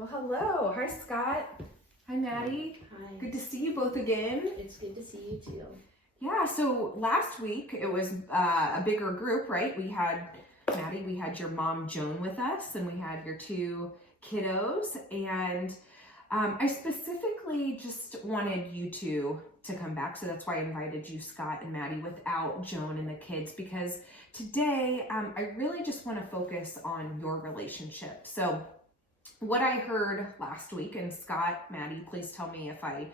Well, hello. Hi, Scott. Hi, Maddie. Hi. Good to see you both again. It's good to see you too. Yeah, so last week it was a bigger group, right? We had, Maddie, we had your mom, Joan, with us, and we had your two kiddos. And I specifically just wanted you two to come back. So that's why I invited you, Scott and Maddie, without Joan and the kids, because today I really just want to focus on your relationship. So what I heard last week, and Scott, Maddie, please tell me if I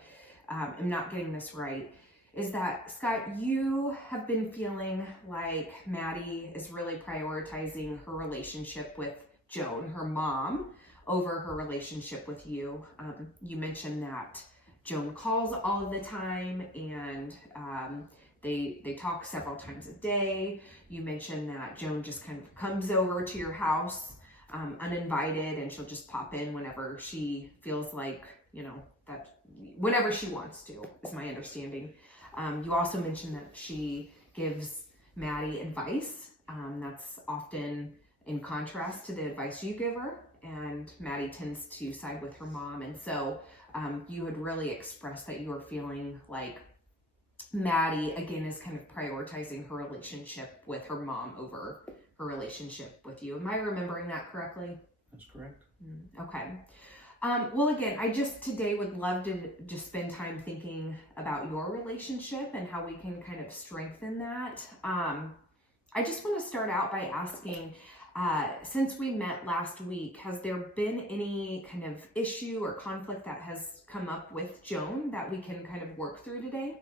am not getting this right, is that, Scott, you have been feeling like Maddie is really prioritizing her relationship with Joan, her mom, over her relationship with you. You mentioned that Joan calls all of the time, and they talk several times a day. You mentioned that Joan just kind of comes over to your house uninvited, and she'll just pop in whenever she feels like, that whenever she wants to, is my understanding. You also mentioned that she gives Maddie advice. That's often in contrast to the advice you give her, and Maddie tends to side with her mom. And so you had really expressed that you were feeling like Maddie, again, is kind of prioritizing her relationship with her mom over her relationship with you. Am I remembering that correctly? That's correct. Okay. Well, again, I just today would love to just spend time thinking about your relationship and how we can kind of strengthen that. I just want to start out by asking, since we met last week, has there been any kind of issue or conflict that has come up with Joan that we can kind of work through today?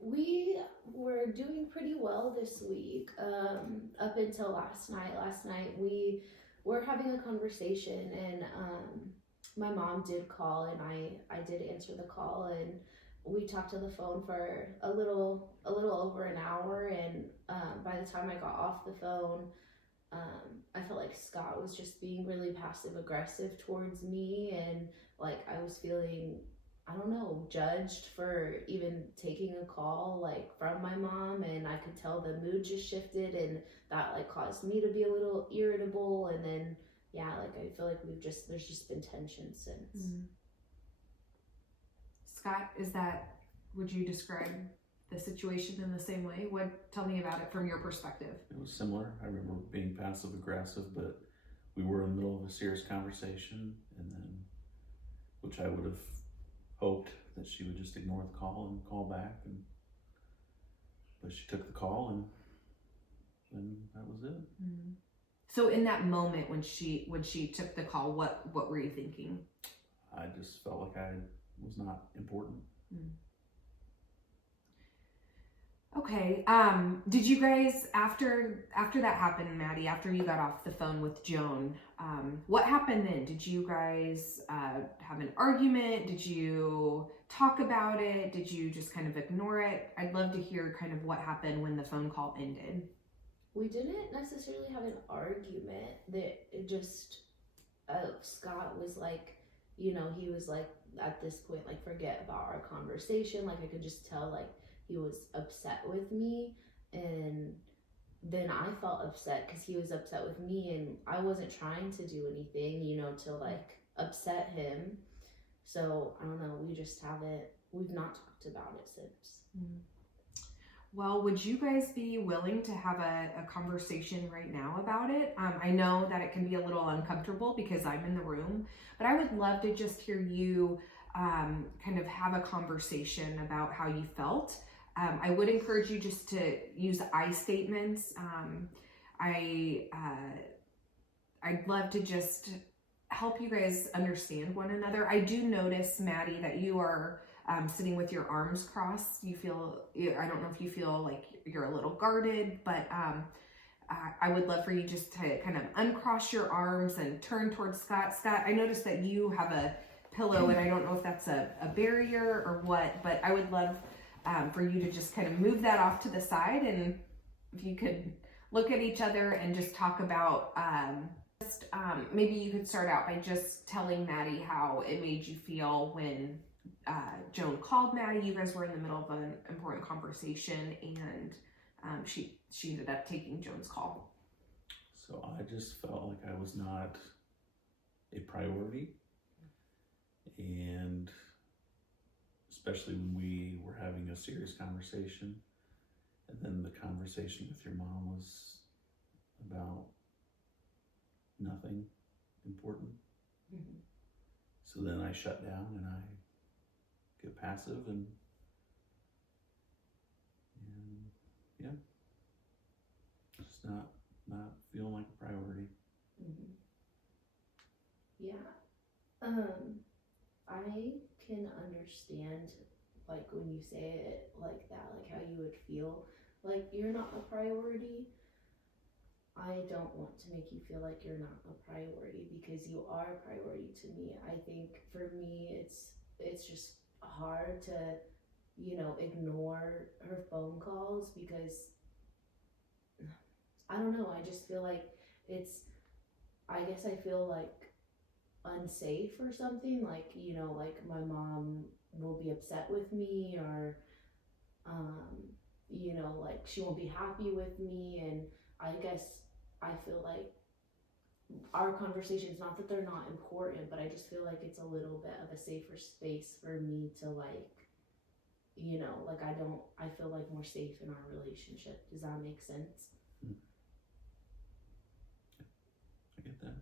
We were doing pretty well this week, up until last night. Last night we were having a conversation, and my mom did call, and I did answer the call, and we talked on the phone for a little over an hour, and by the time I got off the phone, I felt like Scott was just being really passive aggressive towards me, and like I was feeling, I don't know, judged for even taking a call like from my mom, and I could tell the mood just shifted, and that like caused me to be a little irritable. And then like I feel like there's just been tension since. Scott, would you describe the situation in the same way? Tell me about it from your perspective. It was similar. I remember being passive aggressive, but we were in the middle of a serious conversation, and then, which I would have hoped that she would just ignore the call and call back, but she took the call, and that was it. So in that moment when she took the call, what were you thinking? I just felt like I was not important. Okay. Did you guys, after that happened, Maddie, after you got off the phone with Joan, what happened then? Did you guys have an argument? Did you talk about it? Did you just kind of ignore it? I'd love to hear kind of what happened when the phone call ended. We didn't necessarily have an argument. That it just Scott was like, he was like, at this point, like, forget about our conversation. Like I could just tell, like, he was upset with me, and then I felt upset because he was upset with me, and I wasn't trying to do anything, to like upset him. So I don't know, we've not talked about it since. Well, would you guys be willing to have a conversation right now about it? I know that it can be a little uncomfortable because I'm in the room, but I would love to just hear you kind of have a conversation about how you felt. I would encourage you just to use I statements. I'd love to just help you guys understand one another. I do notice, Maddie, that you are sitting with your arms crossed. I don't know if you feel like you're a little guarded, but I would love for you just to kind of uncross your arms and turn towards Scott. Scott, I noticed that you have a pillow, and I don't know if that's a barrier or what, but I would love for you to just kind of move that off to the side, and if you could look at each other and just talk about maybe you could start out by just telling Maddie how it made you feel when Joan called Maddie. You guys were in the middle of an important conversation, and she ended up taking Joan's call. So I just felt like I was not a priority, and especially when we were having a serious conversation, and then the conversation with your mom was about nothing important. Mhm. So then I shut down and I get passive and yeah, just not feeling like a priority. Mhm. Yeah. I can understand like when you say it like that, like how you would feel like you're not a priority. I don't want to make you feel like you're not a priority because you are a priority to me. I think for me it's just hard to, you know, ignore her phone calls because I don't know, I just feel like it's I guess I feel like unsafe or something, like, you know, like my mom will be upset with me or um you know, like she won't be happy with me, and I guess I feel like our conversations, not that they're not important, but I just feel like it's a little bit of a safer space for me to like, you know, like I feel like more safe in our relationship. Does that make sense? I get that.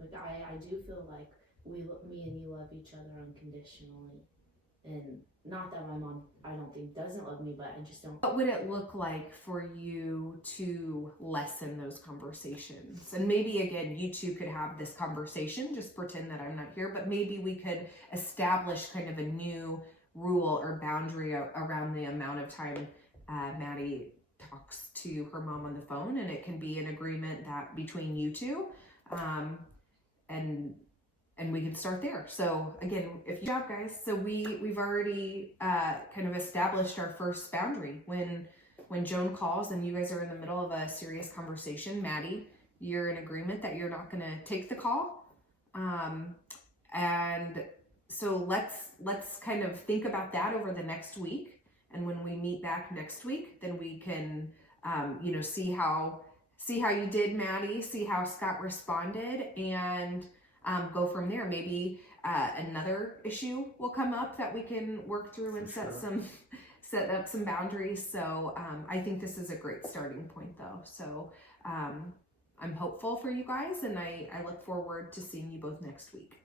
Like I do feel like me and you love each other unconditionally, and not that my mom I don't think doesn't love me, but I just don't. What would it look like for you to lessen those conversations? And maybe again, you two could have this conversation, just pretend that I'm not here, but maybe we could establish kind of a new rule or boundary around the amount of time Maddie talks to her mom on the phone, and it can be an agreement that between you two, and we can start there. So again, if you job guys, so we've already kind of established our first boundary. When Joan calls and you guys are in the middle of a serious conversation, Maddie, you're in agreement that you're not going to take the call. And so let's kind of think about that over the next week. And when we meet back next week, then we can you know, see how you did, Maddie, see how Scott responded, and go from there. Maybe another issue will come up that we can work through and set up some boundaries. So I think this is a great starting point though. So I'm hopeful for you guys, and I look forward to seeing you both next week.